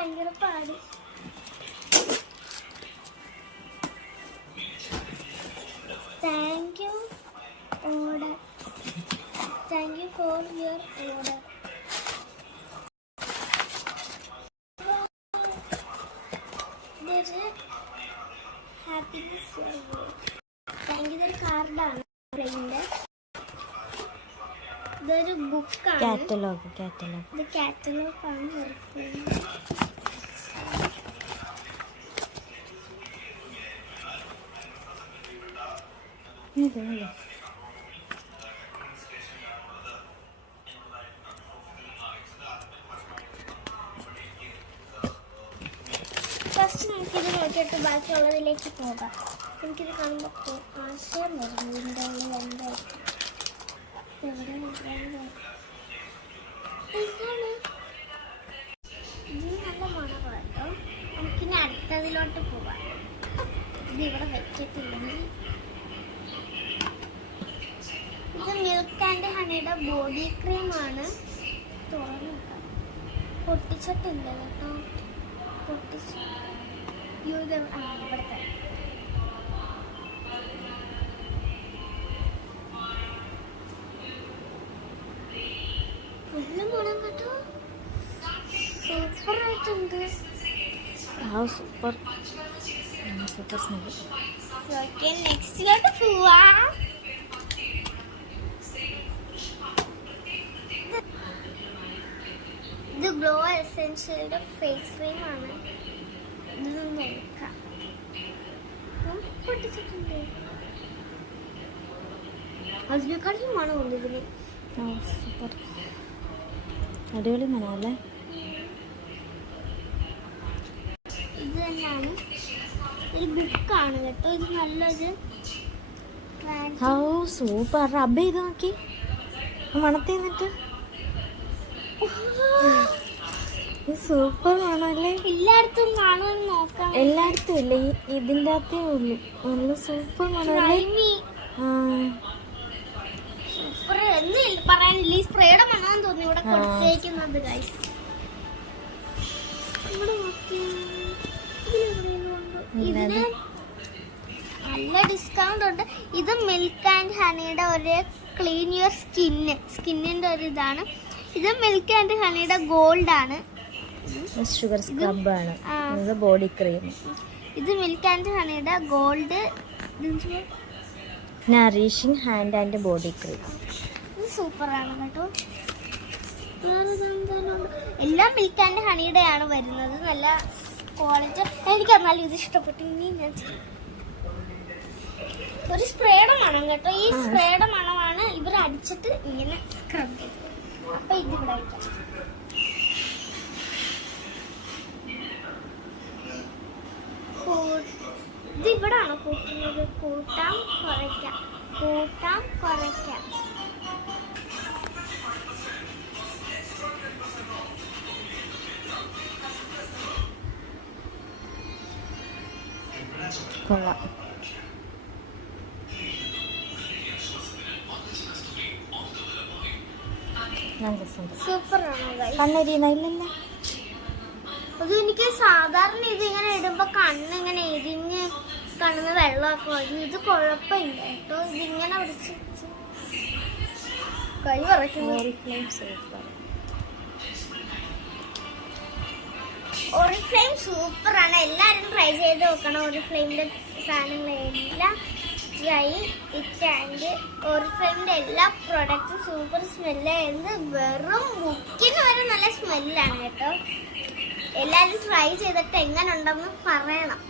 ഭയങ്കര പാട്. Thank you order. Thank you for your order. ഇതൊരു ഹാപ്പിനെസ്. Thank you. ഇതൊരു കാർഡാണ് പ്ലെയിൻ്റെ. ഇതൊരു ബുക്കാണ്. കാറ്റലോഗ്. ഇത് കാറ്റലോഗാണ്. ഫസ്റ്റ് നമുക്കിത് നോക്കിയിട്ട് ബാക്കിയുള്ളതിലേക്ക് പോകാം. എനിക്കിത് കാണുമ്പോൾ ആശയം വരുന്നു. എന്തായാലും എന്തായിരിക്കും എവിടെ ഇതാണ്. ഇത് നല്ല മണം കേട്ടോ. നമുക്കിനി അടുത്തതിലോട്ട് പോകാം. ഇത് ഇവിടെ വെച്ചിട്ടില്ലെങ്കിൽ ഇത് മിൽക്ക് ആൻഡ് ഹണിയുടെ ബോഡി ക്രീമാണ്. തുറന്നു പൊട്ടിച്ചിട്ടില്ല കേട്ടോ. പൊട്ടിച്ച് ഇവിടുത്തെ നല്ല മണം കേട്ടോ. സൂപ്പറായിട്ടുണ്ട്. Super smell. ഓക്കെ, നെക്സ്റ്റിലോട്ട് പോവാം. ഇത് ഗ്ലോ എസെൻഷ്യലിന്റെ ഫേസ് ക്രീം ആണ്. ഇത് നോക്കാം. പൊട്ടിച്ചിട്ടുണ്ട്. അതിനേക്കാളും മണമുണ്ട് ഇതിന്. സൂപ്പർ അടിപൊളി മണമല്ലേ. ഇത് തന്നെയാണ്. ഒരു ബുക്കാണ് കേട്ടോ. ഇത് നല്ലൊരു സൂപ്പർ. റബ്ബ് ചെയ്ത് നോക്കി മണത്തി നിന്നിട്ട്. സൂപ്പർ മണല്ലേ. എല്ലായിടത്തും കാണുമെന്ന് നോക്കാം. എല്ലായിടത്തും ഇല്ല, ഇതിൻ്റെ അകത്തേ ഉള്ളൂ. നല്ല സൂപ്പർ മണല്ലേ. സൂപ്പർ എന്ന് പറയാനില്ല. ഈ സ്പ്രേയുടെ മണമെന്ന് തോന്നി ഇവിടെ കൊടുത്തേക്കുന്നത്. ഗൈസ് ഇവിടെ നോക്കി. ഇതിന് നല്ല ഡിസ്കൗണ്ട് ഉണ്ട്. ഇത് മിൽക്ക് ആൻഡ് ഹണിയുടെ ഒരു ക്ലീൻ യുവർ സ്കിന്നിന്റെ ഒരു ഇതാണ്. ഇത് മിൽക്ക് ആൻഡ് ഹണിയുടെ ഗോൾഡ് ആണ്. ഷുഗർ സ്ക്രബ് ആണ്. ഇത് ബോഡി ക്രീം. ഇത് മിൽക്ക് ആൻഡ് ഹണിയുടെ gold nourishing hand and body cream. ഇത് സൂപ്പറാണ് കേട്ടോ. എല്ലാം മിൽക്ക് ആൻഡ് ഹണിയുടെ ആണ് വരുന്നത്. നല്ല ക്വാളിറ്റി. എനിക്ക് എന്നാലും ഇത് ഇഷ്ടപ്പെട്ടു. ഇനി ഞാൻ ഒരു സ്പ്രേയുടെ മണം കേട്ടോ. ഈ സ്പ്രേയുടെ മണമാണ് ഇവർ അടിച്ചിട്ട് ഇങ്ങനെ സ്ക്രബ് ചെയ്തത്. അപ്പൊ ഇതിവിടെ വയ്ക്കാം. ഇതിവിടാണോ കൂട്ടുന്നത്? കൂട്ടാം കുറയ്ക്കാം. കൊള്ളാം. സൂപ്പറാണോ? കണ്ണെരിയുന്നില്ല. അത് എനിക്ക് സാധാരണ ഇതിങ്ങനെ ഇടുമ്പോ കണ്ണിങ്ങനെ എരിഞ്ഞ് കണ്ണിന്ന് വെള്ളമൊക്കെ വരും. ഇത് കുഴപ്പമില്ല കേട്ടോ. ഇതിങ്ങനെ പിടിച്ച് കൈ പറയ്ക്കുന്നു. ഓറിഫ്ലെയിം സൂപ്പറാണ്. എല്ലാവരും ട്രൈ ചെയ്ത് നോക്കണം. ഓറിഫ്ലെയിമിന്റെ സാധനങ്ങളെല്ലാം ഓറിഫ്ലെയിമിന്റെ എല്ലാ പ്രൊഡക്റ്റും സൂപ്പർ സ്മെല്ലായിരുന്നു. വെറും ബുക്കിന് വരെ നല്ല സ്മെല്ലാണ് കേട്ടോ. എല്ലാവരും ട്രൈ ചെയ്തിട്ട് എങ്ങനെ ഉണ്ടെന്ന് പറയണം.